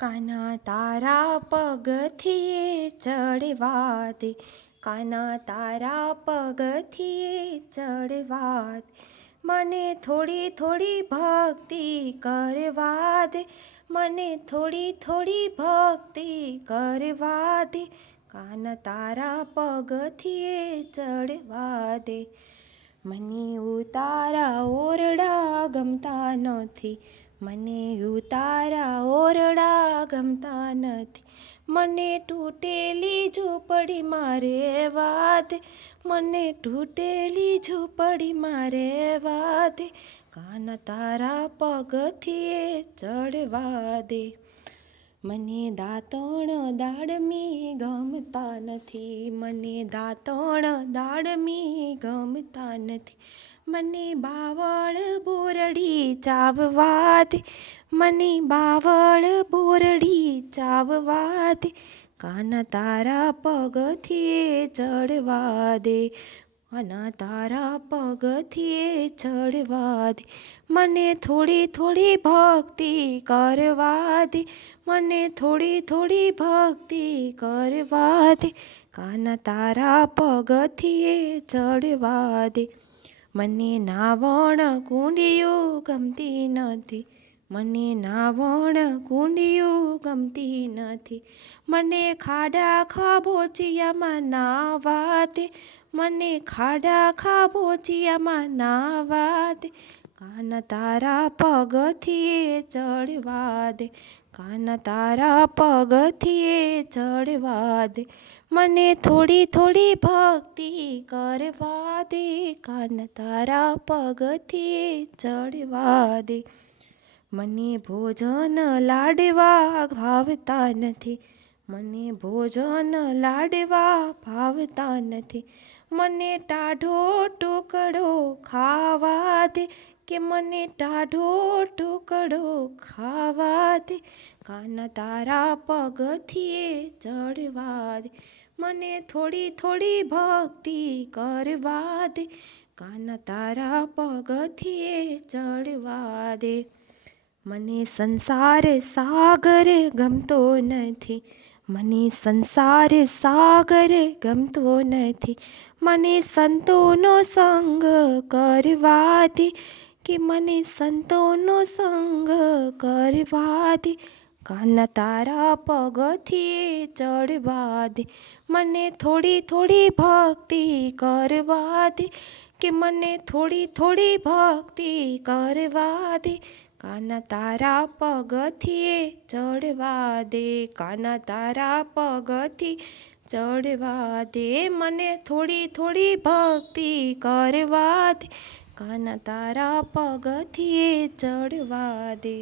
કાના તારા પગથિયે ચડવા દે, કાના તારા પગથિયે ચડવા દે, મને થોડી થોડી ભક્તિ કરવા દે, મને થોડી થોડી ભક્તિ કરવા દે, કાના તારા પગથિયે ચડવા દે. મને ઉતારા ઓરડા ગમતા નથી, મને ઉતારા ઓરડા ગમતા નથી, મને તૂટેલી ઝૂંપડીમાં રહેવા દે, મને તૂટેલી ઝૂંપડીમાં રહેવા દે, કાના તારા પગથિયે ચડવા દે. મને દાંતણ દાડમી ગમતા નથી, મને દાંતણ દાડમી ગમતા નથી, મને બાવળ બોરડી ચાવવા દે, મને બાવળ બોરડી ચાવવા દે, કાના તારા પગથિયે ચડવા દે, કાના તારા પગથિયે ચડવા દે, મને થોડી થોડી ભક્તિ કરવા દે, મને થોડી થોડી ભક્તિ કરવા દે, કાના તારા પગથિયે ચડવા દે. મને નાવણ કુંડિયું ગમતી નથી, મને નાવણ કુંડિયું ગમતી નથી, મને ખાડા ખાબોચિયામાં નાવા દે, મને ખાડા ખાબોચિયામાં નાવા દે, કાના તારા પગથિયે ચડવા દે, કાના તારા પગથિયે ચડવા દે, મને થોડી થોડી ભક્તિ કરવા દે, કાના તારા પગથિયે ચડવા દે. મને ભોજન લાડવા ભાવતા નથી, મને ભોજન લાડવા ભાવતા નથી, મને ટાઢો ટુકડો ખાવા દે, કે મને ટાઢો ટુકડો ખાવા દે, કાના તારા પગથિયે ચડવા દે, મને થોડી થોડી ભક્તિ કરવા દે, કાના તારા પગથિયે ચડવા દે. મને સંસાર સાગર ગમતો નથી, મને સંસાર સાગર ગમતો નથી, મને સંતોનો સંગ કરવા દે, કે મને સંતોનો સંગ કરવા દે, કાના તારા પગથિયે ચડવા દે, મને થોડી થોડી ભક્તિ કરવા દે, કે મને થોડી થોડી ભક્તિ કરવા દે, કાના તારા પગથિયે ચડવા દે, કાના તારા પગથિયે ચડવા દે, મને થોડી થોડી ભક્તિ કરવા દે, કાના તારા પગથિયે ચડવા દે.